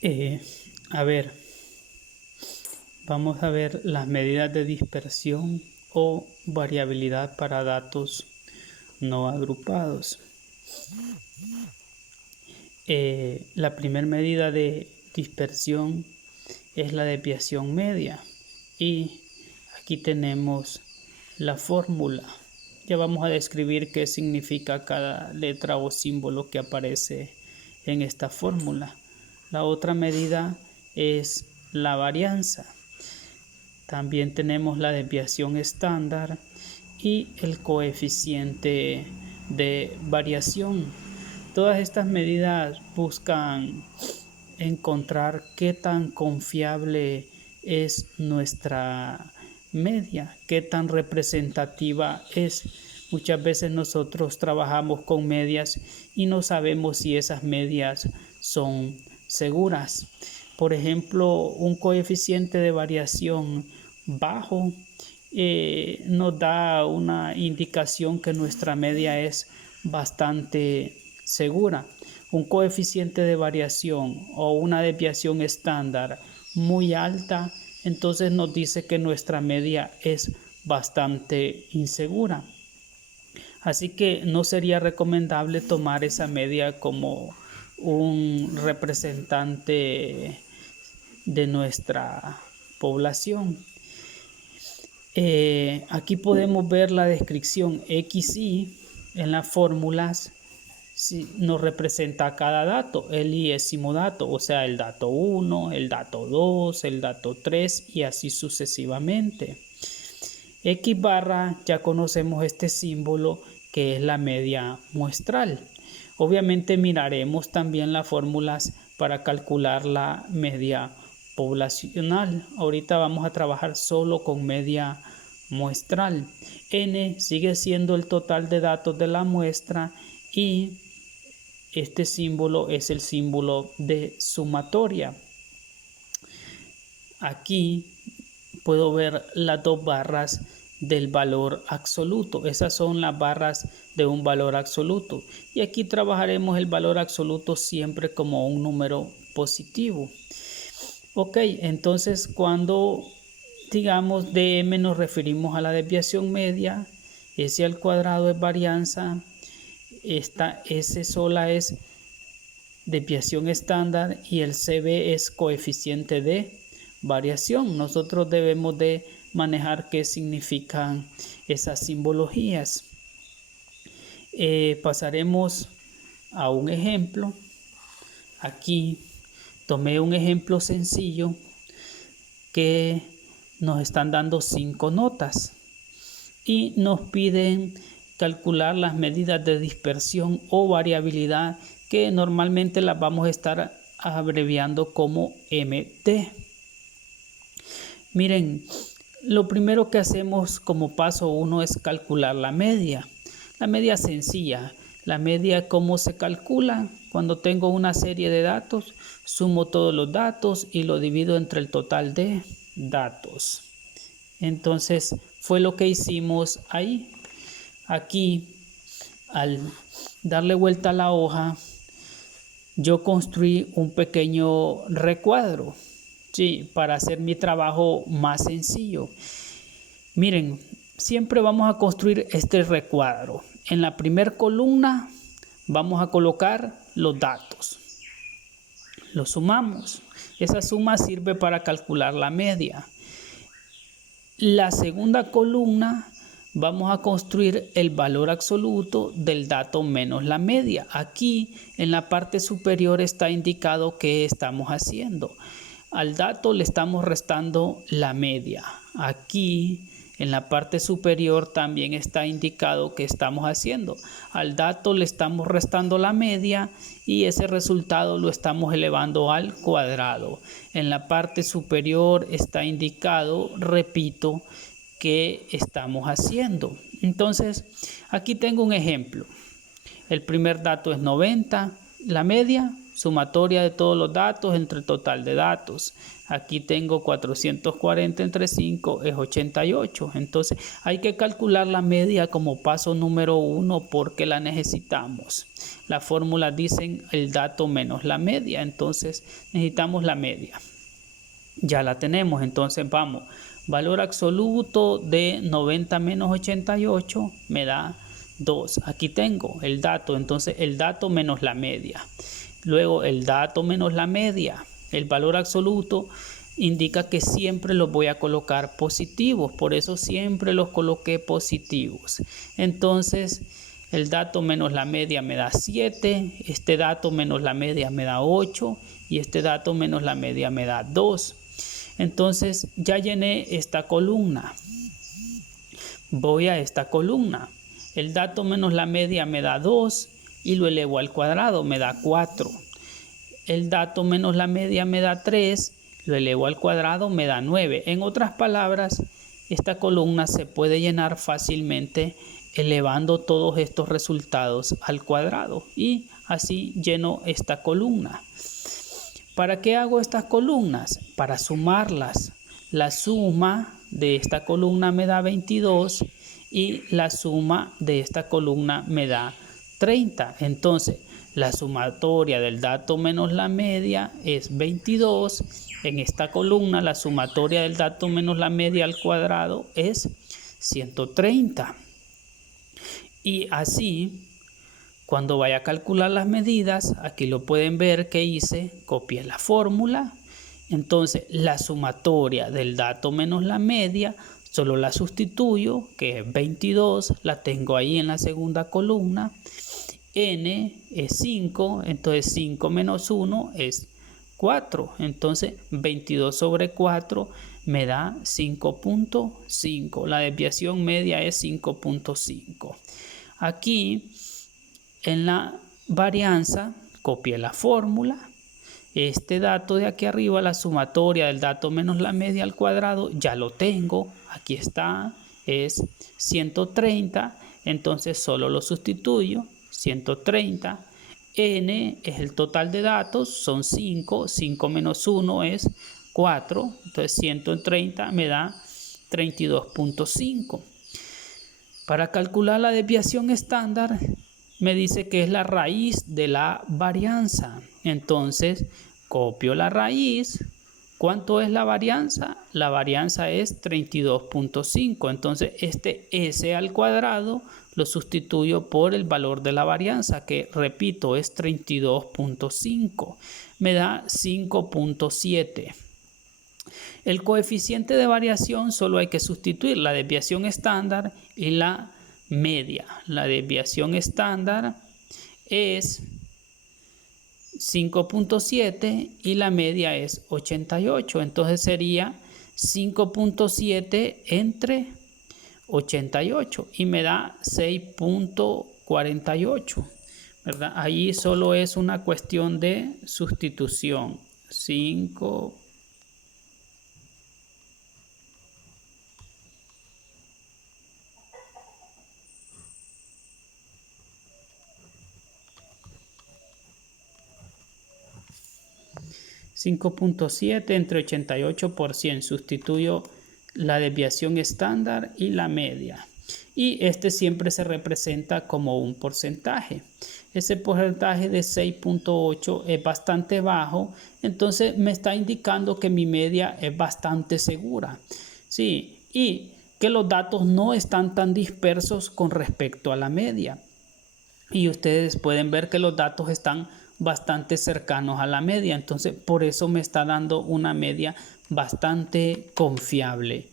Eh, a ver, vamos a ver las medidas de dispersión o variabilidad para datos no agrupados. La primera medida de dispersión es la desviación media y aquí tenemos la fórmula. Ya vamos a describir qué significa cada letra o símbolo que aparece en esta fórmula. La otra medida es la varianza. También tenemos la desviación estándar y el coeficiente de variación. Todas estas medidas buscan encontrar qué tan confiable es nuestra media, qué tan representativa es. Muchas veces nosotros trabajamos con medias y no sabemos si esas medias son seguras. Por ejemplo, un coeficiente de variación bajo nos da una indicación que nuestra media es bastante segura. Un coeficiente de variación o una desviación estándar muy alta, entonces nos dice que nuestra media es bastante insegura. Así que no sería recomendable tomar esa media como un representante de nuestra población. Aquí podemos ver la descripción XY en las fórmulas. Si nos representa cada dato, el iésimo dato, o sea, el dato 1, el dato 2, el dato 3 y así sucesivamente. X barra, ya conocemos este símbolo que es la media muestral. Obviamente miraremos también las fórmulas para calcular la media poblacional. Ahorita vamos a trabajar solo con media muestral. N sigue siendo el total de datos de la muestra y este símbolo es el símbolo de sumatoria. Aquí puedo ver las dos barras del valor absoluto. Esas son las barras de un valor absoluto. Y aquí trabajaremos el valor absoluto siempre como un número positivo. Ok, entonces cuando digamos de m nos referimos a la desviación media, S al cuadrado es varianza, esta S sola es desviación estándar y el CB es coeficiente de variación. Nosotros debemos de manejar qué significan esas simbologías. Pasaremos a un ejemplo. Aquí tomé un ejemplo sencillo que nos están dando 5 notas y nos piden calcular las medidas de dispersión o variabilidad que normalmente las vamos a estar abreviando como MT. Miren, lo primero que hacemos como paso 1 es calcular la media. La media sencilla. La media, ¿cómo se calcula? Cuando tengo una serie de datos, sumo todos los datos y lo divido entre el total de datos. Entonces, fue lo que hicimos ahí. Aquí, al darle vuelta a la hoja, yo construí un pequeño recuadro, ¿sí? Para hacer mi trabajo más sencillo. Miren, siempre vamos a construir este recuadro. En la primera columna vamos a colocar los datos. Los sumamos. Esa suma sirve para calcular la media. La segunda columna vamos a construir el valor absoluto del dato menos la media. Aquí en la parte superior está indicado qué estamos haciendo. Al dato le estamos restando la media. Aquí en la parte superior también está indicado qué estamos haciendo. Al dato le estamos restando la media y ese resultado lo estamos elevando al cuadrado. En la parte superior está indicado, repito, qué estamos haciendo. Entonces, aquí tengo un ejemplo. El primer dato es 90, la media sumatoria de todos los datos entre el total de datos. Aquí tengo 440 entre 5 es 88. Entonces hay que calcular la media como paso número 1 porque la necesitamos. Las fórmulas dicen el dato menos la media, entonces necesitamos la media. Ya la tenemos, entonces vamos. Valor absoluto de 90 menos 88 me da 2. Aquí tengo el dato, entonces el dato menos la media. Luego el dato menos la media. El valor absoluto indica que siempre los voy a colocar positivos, por eso siempre los coloqué positivos. Entonces el dato menos la media me da 7, este dato menos la media me da 8 y este dato menos la media me da 2. Entonces ya llené esta columna. Voy a esta columna. El dato menos la media me da 2 y lo elevo al cuadrado, me da 4. El dato menos la media me da 3, lo elevo al cuadrado, me da 9. En otras palabras, esta columna se puede llenar fácilmente elevando todos estos resultados al cuadrado y así lleno esta columna. ¿Para qué hago estas columnas? Para sumarlas. La suma de esta columna me da 22 y la suma de esta columna me da 30. Entonces, la sumatoria del dato menos la media es 22. En esta columna, la sumatoria del dato menos la media al cuadrado es 130. Y así, cuando vaya a calcular las medidas, aquí lo pueden ver que hice, copié la fórmula. Entonces, la sumatoria del dato menos la media, solo la sustituyo, que es 22, la tengo ahí en la segunda columna. N es 5, entonces 5 menos 1 es 4. Entonces 22 sobre 4 me da 5.5. La desviación media es 5.5. Aquí en la varianza copié la fórmula. Este dato de aquí arriba, la sumatoria del dato menos la media al cuadrado, ya lo tengo. Aquí está, es 130. Entonces solo lo sustituyo. 130, n es el total de datos, son 5, 5 menos 1 es 4, entonces 130 me da 32.5. Para calcular la desviación estándar me dice que es la raíz de la varianza, entonces copio la raíz. ¿Cuánto es la varianza? La varianza es 32.5, entonces este s al cuadrado lo sustituyo por el valor de la varianza, que repito es 32.5, me da 5.7. El coeficiente de variación solo hay que sustituir la desviación estándar y la media. La desviación estándar es 5.7 y la media es 88, entonces sería 5.7 entre 88 y me da 6.48, ¿verdad? Ahí solo es una cuestión de sustitución. 5. .7 entre 88%. Sustituyo la desviación estándar y la media. Y este siempre se representa como un porcentaje. Ese porcentaje de 6.8 es bastante bajo, entonces me está indicando que mi media es bastante segura. Sí, y que los datos no están tan dispersos con respecto a la media. Y ustedes pueden ver que los datos están bastante cercanos a la media, entonces por eso me está dando una media bastante confiable.